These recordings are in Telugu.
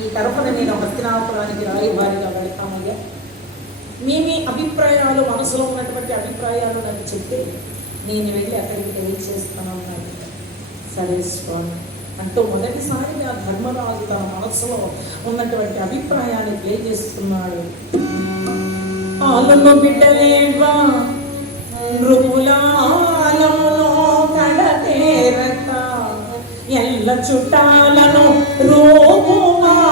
ఈ తరఫున నేను హస్తినాపురానికి రాయబారిగా వెళ్తామయ్యా. మీ అభిప్రాయాలు, మనసులో ఉన్నటువంటి అభిప్రాయాలు నాకు చెప్తే నేను వెళ్ళి అక్కడికి తెలియచేస్తాను అన్నాడు. సరే స్వామి అంటూ మొదటిసారిగా ధర్మరాజు తన మనసులో ఉన్నటువంటి అభిప్రాయాన్ని తెలియజేస్తున్నాడు. ఆలను బిడ్డలేవా నృపులాలములో కడతేరక ఎల్ల చుట్టాలను రోగుమాయక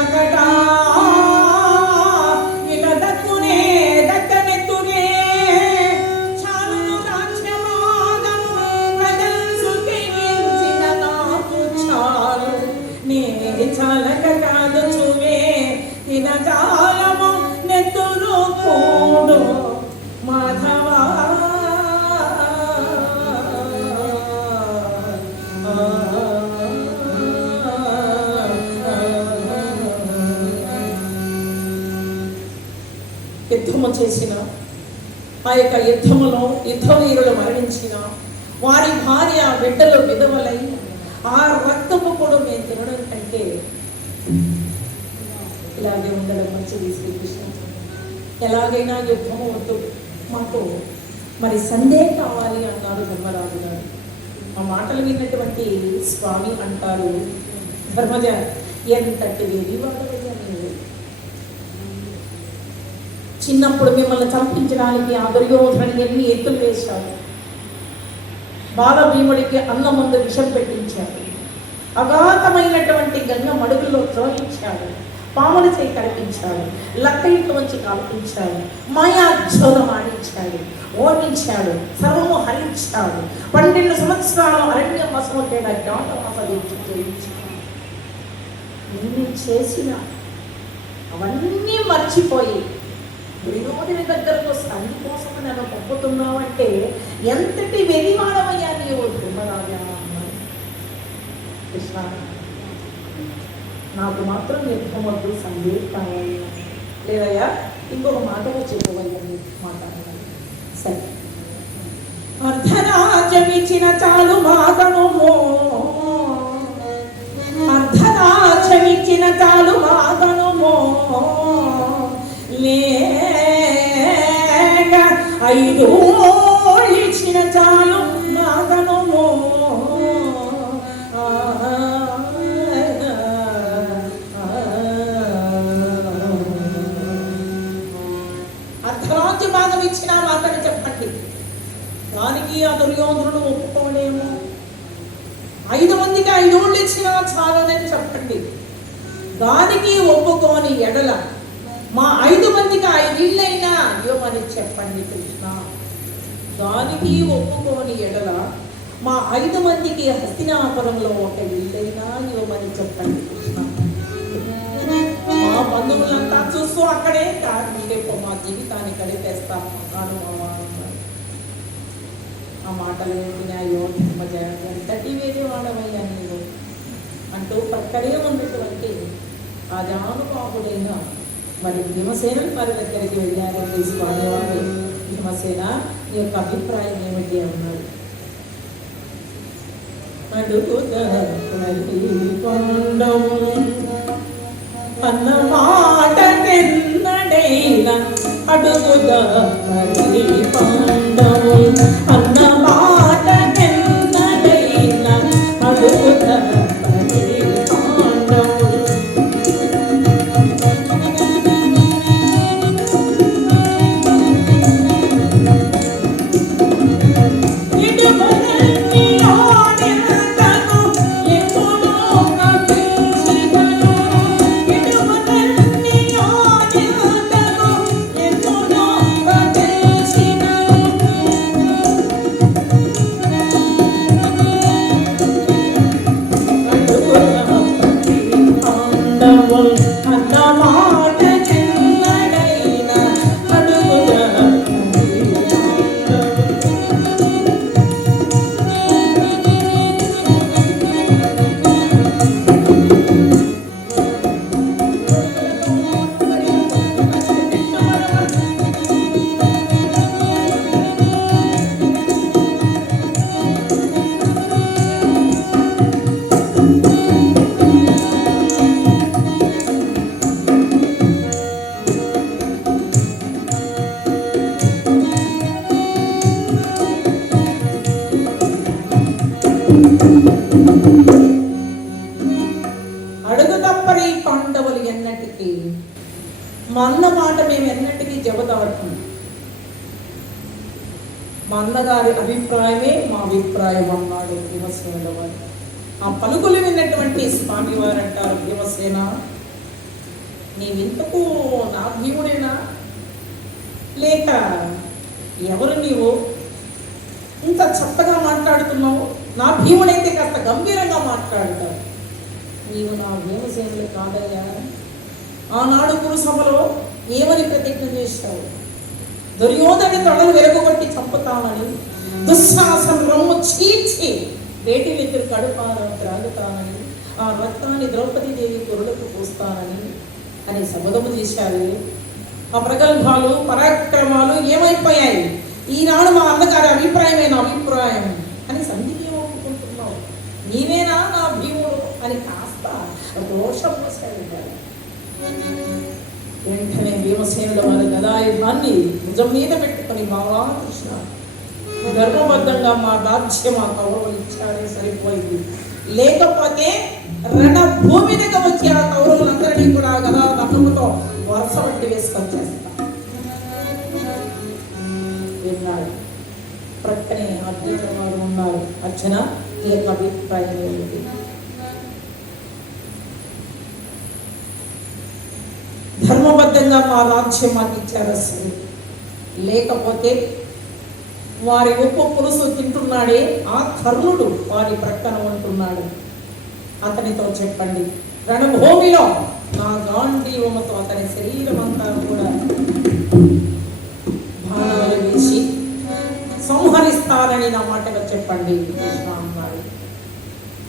అగటా ఇక దక్కునే దక్కనెత్తునే చాలును రాజ్యమాగము ప్రజలు సుఖించిన నాకు చాలు నే చాలక కాదు చువే తిన జాలము నెత్తురు కూడు మాధవా. యుద్ధము చేసిన ఆ యొక్క యుద్ధములో యుద్ధవీరులు మరణించిన వారి భార్య బిడ్డలు విధవలై ఆ రక్తము కూడా మేము తినడం కంటే ఇలాగే ఉండడం మంచిది శ్రీకృష్ణ. ఎలాగైనా యుద్ధము వద్దు, మాకు మరి సందే కావాలి అన్నారు ధర్మరాజు గారు. ఆ మాటలు విన్నటువంటి స్వామి అంటారు, ధర్మజ ఎంతటి వెలివాడవయ్యా నీవు. చిన్నప్పుడు మిమ్మల్ని చంపించడానికి ఆ దుర్యోధనుడు ఎన్ని ఎత్తులు వేశాడు. బాల భీముడికి అన్నం ముందు విషం పెట్టించాడు. అగాధమైనటువంటి గంగ మడుగుల్లో త్రోయించాడు. పాముల చేయి కల్పించాడు. లక్క ఇంట్లో వచ్చి కల్పించాడు. మాయాజ్యోతం ఆడించాడు. ఓడించాడు. సర్వము హరించాడు. 12 సంవత్సరాలు అరణ్య వసమొట్టేట జ్ఞాతవాస చేయించాడు. ఎన్ని చేసినా అవన్నీ మర్చిపోయి దుర్యోధని దగ్గరకు సంధి కోసం నన్ను పంపుతున్నావంటే ఎంతటి వెలివాడమయ్యా నీవు ధర్మరాజా అన్నాడు. కృష్ణ నాకు మాత్రం యుద్ధం వద్దు, సంధి కావాలి. లేదయ్యా ఇంకొక మాట చెప్పవయ్యని మాట్లాడాలి. సరే అర్ధరాజ్యమిచ్చిన చాలు మాగనుమో, అర్ధరాజ్యమిచ్చిన చాలు మాగనుమో, లేక 5 ఇచ్చిన చాలు మాగనుమో. అర్ధరాజ్య భాగం ఇచ్చిన మాటని చెప్పండి, దానికి ఆ దుర్యోధనుడు ఒప్పుకోలేము. 5 మందికి 5 ఓళ్ళు ఇచ్చినా చాలని చెప్పండి, దానికి ఒప్పుకోని ఎడల మా 5 మందికి 5 ఇళ్ళైనా ఇవ్వమని చెప్పండి కృష్ణ. దానికి ఒప్పుకోని ఎడల మా 5 మందికి హస్తినాపురంలో ఒక ఇళ్ళైనా ఇవ్వమని చెప్పండి కృష్ణ. మా బంధువులంతా చూస్తూ అక్కడే రేపు మా జీవితాన్ని కడిపేస్తాం అన్నాడు. ఆ మాటలు వినాయో ధర్మజ ఎంతటి వేరే వాడవయ్యా నీవు అంటూ పక్కనే ఉన్నటువంటి ఆ జానుబాబుడైన మరి భీమసేన వారి దగ్గరికి వెళ్ళారండి స్వామివారు. భీమసేన నీ యొక్క అభిప్రాయం ఏమిటి అన్నాడు. అన్న మాటకెన్నడైనా అడుగుదా మరి పాండవు, అన్న మాటకెన్నడైనా అడుగుదా మరి పాండవు. అన్నగారి అభిప్రాయమే మా అభిప్రాయం అన్నాడు భీమసేనుల వారు. ఆ పలుకులు విన్నటువంటి స్వామి వారు అంటారు, భీమసేన నీవింతకు నా భీముడేనా, లేక ఎవరు నీవు ఇంత చక్కగా మాట్లాడుతున్నావు? నా భీముడైతే కాస్త గంభీరంగా మాట్లాడతావు. నీవు నా భీమసేనులు కాదయ్యా. ఆనాడు కురుసభలో ఏమని ప్రతిజ్ఞ చేశావు? దుర్యోధని తొడలు వెలుగుగొట్టి చంపుతామని, దుశ్శాసన రొమ్ము చీల్చి వేటి వ్యక్తులు కడుపాన త్రాగుతానని, ఆ రక్తాన్ని ద్రౌపదీదేవి కొరులకు పూస్తానని అని శబదము చేశారు. ఆ ప్రగల్భాలు పరాక్రమాలు ఏమైపోయాయి? ఈనాడు మా అన్నగారి అభిప్రాయమే నా అభిప్రాయం అని సంధికి ఒప్పుకుంటున్నావు. నీవేనా నా భీముడు అని కాస్త రోషం పోసాడు. వెంటనే భీమసేనుల వారి గదాయుధాన్ని భుజం మీద పెట్టుకొని, బావా కృష్ణ ధర్మబద్ధంగా మా రాజ్యం మా కౌరవులు ఇచ్చారే సరిపోయింది, లేకపోతే రణ భూమి దగ్గర వచ్చి ఆ కౌరవులందరినీ కూడా గదా దండముతో వరుస పట్టి వేసుకొని చేస్తా విన్నాడు. ప్రక్కనే అర్జునుడు వారు ఉన్నారు. అర్జున ఈ యొక్క అభిప్రాయం ఏమిటి? ధర్మబద్ధంగా మా రాజ్యం మాకు ఇచ్చారు సరే, లేకపోతే వారి ఉప్పు పులుసు తింటున్నాడే ఆ కర్ణుడు వారి ప్రక్కన ఉంటున్నాడు, అతనితో చెప్పండి రణభూమిలో నా గాంధీవముతో అతని శరీరం అంతా కూడా బాణాలు వేసి సంహరిస్తారని నా మాటగా చెప్పండి కృష్ణ అన్నాడు.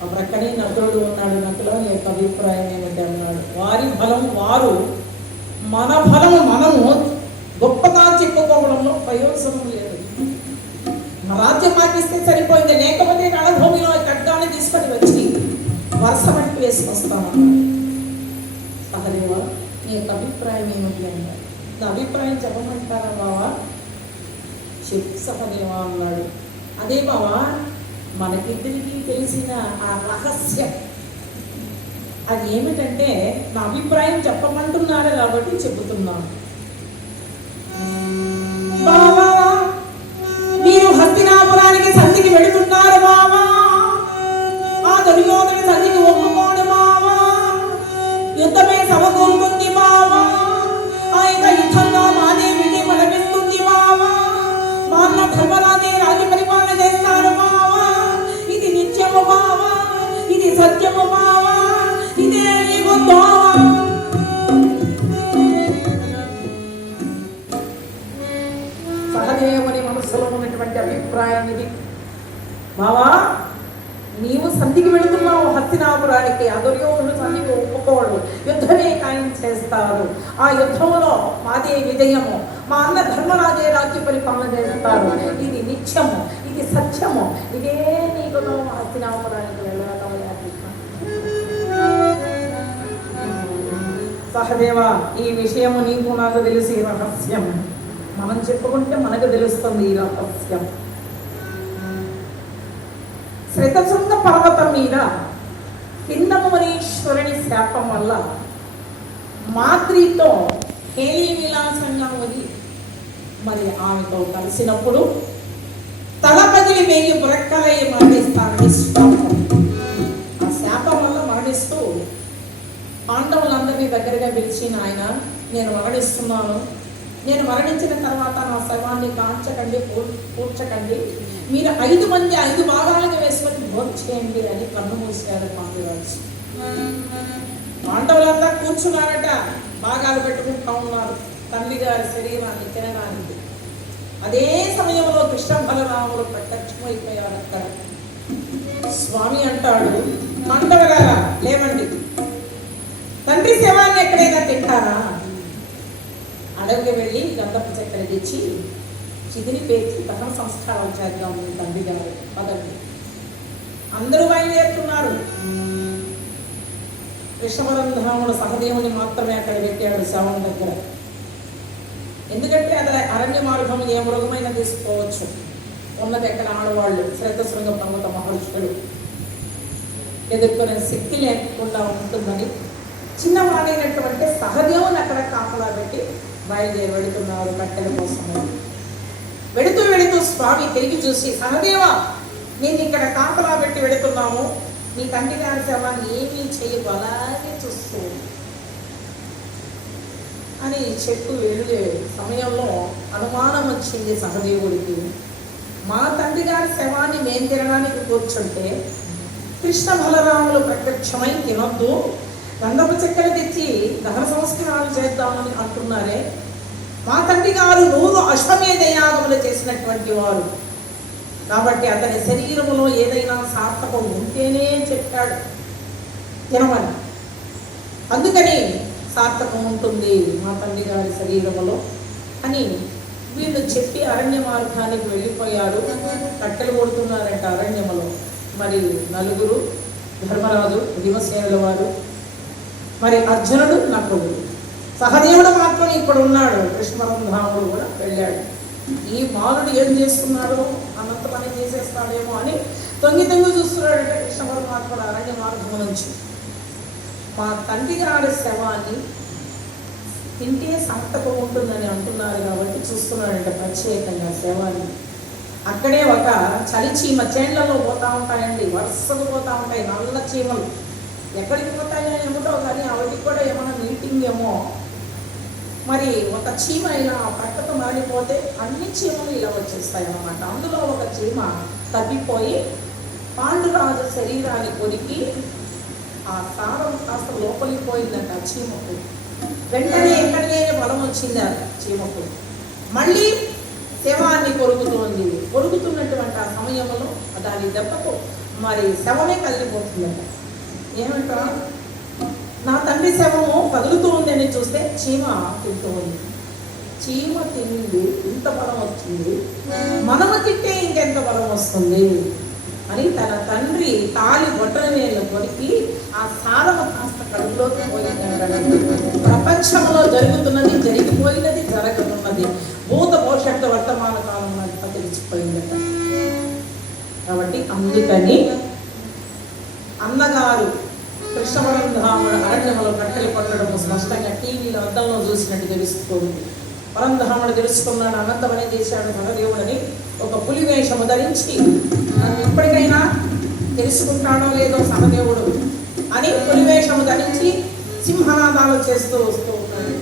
ఆ ప్రక్కనే నకులుడు ఉన్నాడు. నకుల నీ యొక్క అభిప్రాయం ఏమిటి అన్నాడు. వారి బలం వారు, మన బలం మనము గొప్పగా చెప్పుకోవడంలో ప్రయోజనం లేదు. రాజ్యం పాటిస్తే సరిపోయింది, లేకపోతే రణభూమిలో ఖడ్గాన్ని తీసుకొని వచ్చి వరుస మట్టి వేసుకొస్తామన్నాడు. సహదేవ నీ యొక్క అభిప్రాయం ఏమిటి అన్నాడు. నా అభిప్రాయం చెప్పమంటారా బావా? చెప్పు సహదేవ అన్నాడు. అదే బావా, మనకిద్దరికి తెలిసిన ఆ రహస్యం అది ఏమిటంటే, నా అభిప్రాయం చెప్పమంటున్నాడు కాబట్టి చెబుతున్నాను. బావా మీరు హస్తినాపురానికి సంధికి వెళుతున్నారు బావా. ఆ దుర్యోధని సంధికి ఒప్పుకోడు బావా. యుద్ధమే సమకూరుతుంది బావా. ఆ యొక్క యుద్ధంలో మాదే విజయం లభిస్తుంది బావా. మా అన్న ధర్మరాజే రాజ్య పరిపాలన చేస్తారు బావా. ఇది నిత్యము బావా, ఇది సత్యము బావా, ఇదే నీకు దోవ. సహదేవుని మనసులో ఉన్నటువంటి అభిప్రాయం ఇది. బావా నీవు సంధికి వెళుతున్నావు హస్తినాపురానికి. ఆ దుర్యోధనుడు సంధికి ఒప్పుకోడు, యుద్ధమే ఖాయం చేస్తారు. ఆ యుద్ధంలో మాదే విజయము, మా అన్న ధర్మరాజే రాజ్య పరిపాలన చేస్తారు. ఇది నిత్యము, ఇది సత్యము, ఇదే నీకు హస్తినాపురానికి వెళ్ళడం. సహదేవ ఈ విషయము నీకు నాకు తెలిసి రహస్యం. మనం చెప్పుకుంటే మనకు తెలుస్తుంది ఈ రహస్యం. శ్వేతశృంగ పర్వతం మీద కిందమరీశ్వరుని శాపం వల్ల మాద్రితో హేళీ విలాసంగా ఉంది. మరి ఆమెతో కలిసినప్పుడు తల పగిలి వేయి బ్రక్కలై మరణిస్తానని శాపం. ఆ శాపం వల్ల మరణిస్తూ పాండవులందరినీ దగ్గరగా పిలిచి, ఆయన నేను మరణిస్తున్నాను, నేను మరణించిన తర్వాత నా శవాన్ని కాల్చకండి, పూడ్చకండి, మీరు 5 మంది 5 భాగాలుగా వేసుకొని భోజనం చేయండి అని కన్ను మూసాడు పాండురాజు. పాండవులంతా కూర్చున్నారట, భాగాలు పెట్టుకుంటా ఉన్నారు తల్లి గారి శరీరాన్ని తినడానికి. అదే సమయంలో కృష్ణ బలరాములు ప్రత్యక్షమైపోయారు అక్కడ. స్వామి అంటాడు, పాండవులారా లేవండి, తండ్రి శవాన్ని ఎక్కడైనా తింటారా? అడవికి వెళ్ళి గంధపు చక్కెర తెచ్చి చిదిరి పేర్చి దహన సంస్కారం చేద్దాం తండ్రి గారు పదండి. అందరూ బయలుదేరుతున్నారు. కృష్ణవరంధాముడు సహదేవుని మాత్రమే అక్కడ పెట్టాడు శవం దగ్గర. ఎందుకంటే అది అరణ్య మార్గం, ఏ మృగమైన తీసుకోవచ్చు. ఉన్నది ఎక్కడ ఆడవాళ్ళు, శ్వేతశృంగ పర్వత మహర్షులు ఎదుర్కొనే శక్తి లేకుండా ఉంటుందని చిన్నవాడైనటువంటి సహదేవుని అక్కడ కాపలా పెట్టి బయలుదేరి వెళుతున్నారు కట్టెల కోసం. వెడుతూ వెడుతూ స్వామి తిరిగి చూసి, సహదేవా, నేను ఇక్కడ కాపలా పెట్టి వెడుతున్నాము, నీ తండ్రి గారి శవాన్ని ఏమీ చేయకు, అలాగే చూస్తూ అని చెప్పు వెళ్ళే సమయంలో అనుమానం వచ్చింది సహదేవుడికి. మా తండ్రి గారి శవాన్ని మేము తినడానికి కూర్చుంటే కృష్ణ బలరాములు ప్రత్యక్షమై తినొద్దు, గంధపు చెక్కలు తెచ్చి దహన సంస్కారాలు చేద్దామని అంటున్నారే. మా తండ్రి గారు 100 అశ్వమేధ యాగములు చేసినటువంటి వారు కాబట్టి అతని శరీరములో ఏదైనా సార్థకం ఉంటేనే చెప్పాడు తినమని. అందుకని సార్థకం ఉంటుంది మా తండ్రి గారి శరీరములో అని వీళ్ళు చెప్పి అరణ్య మార్గానికి వెళ్ళిపోయారు. కట్టెలు కొడుతున్నారంట అరణ్యములో. మరి నలుగురు, ధర్మరాజు, భీమసేనుల వారు, మరి అర్జునుడు, నకులుడు. సహదేవుడు మాత్రం ఇక్కడ ఉన్నాడు. కృష్ణపరంధాముడు కూడా వెళ్ళాడు. ఈ బాలుడు ఏం చేస్తున్నాడో, అనంత పని చేసేస్తాడేమో అని తొంగి చూస్తున్నాడంటే కృష్ణ పరమాత్ముడు అరణ్య మార్గం నుంచి. మా తండ్రి గారి శవాన్ని తింటే సార్థకం ఉంటుందని అంటున్నారు కాబట్టి చూస్తున్నాడంటే ప్రత్యేకంగా శవాన్ని. అక్కడే ఒక చలి చీమ, చేళ్లలో పోతా ఉంటాయండి, వరుసగా పోతా ఉంటాయి నల్ల చీమలు. ఎక్కడికి పోతాయో ఏమిటో కానీ వాటికి కూడా ఏమైనా మీటింగ్ ఏమో. మరి ఒక చీమ ఇలా పక్కకు మారిపోతే అన్ని చీమలు ఇలా వచ్చేస్తాయి అన్నమాట. అందులో ఒక చీమ తప్పిపోయి పాండురాజు శరీరాన్ని కొరికి ఆ సారం కాస్త లోపలికి పోయిందంట ఆ చీమకు. వెంటనే ఎక్కడ లేని బలం వచ్చింది ఆ చీమకు. మళ్ళీ శవాన్ని కొరుకుతోంది. కొరుకుతున్నటువంటి ఆ సమయంలో దాని దెబ్బకు మరి శవమే కదిలిపోతుందంట. ఏమంటా, నా తండ్రి శవము కదులుతూ ఉందని చూస్తే చీమ తింటూ ఉంది. చీమ తిండి ఇంత బలం వచ్చింది, మనము తింటే ఇంకెంత బలం వస్తుంది అని తన తండ్రి తాలి బొట్టల వేళ్ళు కొరికి ఆ సారము కాస్త కడుపులోకి పోయిందంటే ప్రపంచంలో జరుగుతున్నది, జరిగిపోయినది, జరగనున్నది, భూత భవిష్యత్తు వర్తమాన కాలం అంతా తెలిసిపోయిందట. కాబట్టి అందుకని అన్నగారు కృష్ణపరంధాముడు అరణ్యములో కట్టెలు కొట్టడం స్పష్టంగా టీవీలో అద్దంలో చూసినట్టు తెలుస్తుంది. పరంధాముడు తెలుసుకున్నాడు, అనంతమనే చేశాడు సహదేవుడని. ఒక పులి వేషము ధరించి ఎప్పటికైనా తెలుసుకుంటాడో లేదో సహదేవుడు అని పులి వేషము ధరించి సింహనాదాలు చేస్తూ వస్తూ ఉన్నాడు.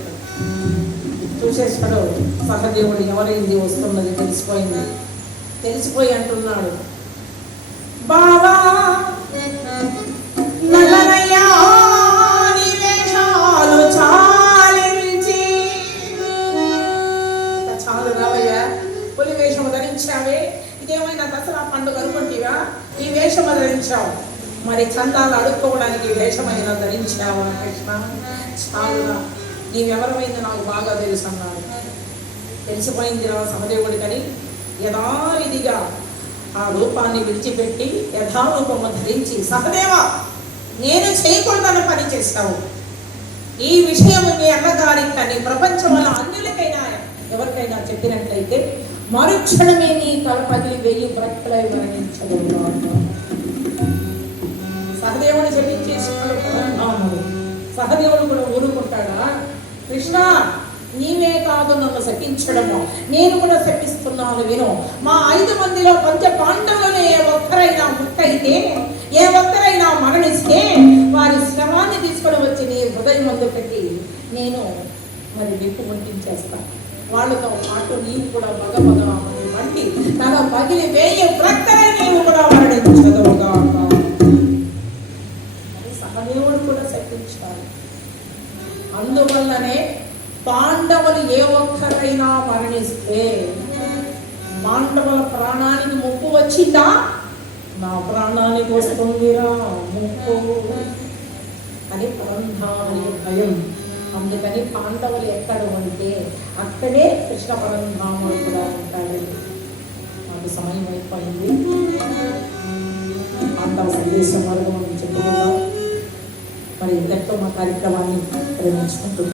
చూసేస్తాడు సహదేవుడు, ఎవరైంది వస్తున్నది తెలిసిపోయి అంటున్నాడు, బావా నల్లనయ్యా నీ వేషాలు చాలించి. చాలు రావయ్యా, పులి వేషము ధరించావే, ఇదేమైనా దసరా పండుగ అనుకుంటేవా? ఈ వేషము ధరించావు, మరి చందాలు అడుక్కోవడానికి వేషమైనా ధరించావా కృష్ణ? చాలుగా, నీవెవరమైంది నాకు బాగా తెలుసు అన్నాడు. తెలిసిపోయింది రా సహదేవుడికని యథావిధిగా ఆ రూపాన్ని విడిచిపెట్టి యథారూపము ధరించి, సహదేవా, నేను చేయకూడదన్న పని చేస్తావు. ఈ విషయం మీ అన్నగారికి కానీ ప్రపంచంలో అన్యులకైనా ఎవరికైనా చెప్పినట్లయితే మరుక్షణమే నీ తల పగిలి 1000 బ్రక్కలై మరణించదు. సహదేవుడు చెప్పించేసుకున్నాడు పరంధాముడు. సహదేవుడు కూడా ఊరుకుంటాడా? కృష్ణ, నీవే కాదు నన్ను శపించడము, నేను కూడా శపిస్తున్నాను విను. మా 5 మందిలో పంచ పాండవులను ఏ ఒక్కరైనా ముట్టయితే, ఏ ఒక్కరైనా మరణిస్తే వారి శ్రమాన్ని తీసుకొని వచ్చి నీ హృదయం ముందు పెట్టి నేను మరి నిప్పు ముట్టించేస్తాను. వాళ్ళతో పాటు నీవు కూడా మగ వంటి తన పగిలి 1000 బ్రక్కలై నీవు కూడా మరణించదువుగా. సహదేవుడు కూడా శపించాడు. అందువల్లనే పాండవులు ఏ ఒక్కరైనా మరణిస్తే పాండవుల ప్రాణానికి ముప్పు వచ్చిందా? నా ప్రాణానికి వస్తుందిరా ముప్పు అని పరంధాముని భయం. అందుకని పాండవులు ఎక్కడ ఉంటే అక్కడే కృష్ణ పరంధాముడు కూడా ఉంటాడు. నాకు సమయం అయిపోయింది. పాండవ సందేశం వరకు మనం చెప్పుకుందాం. మరి ఇంతటితో మా కార్యక్రమాన్ని ప్రేమించుకుంటున్నాం.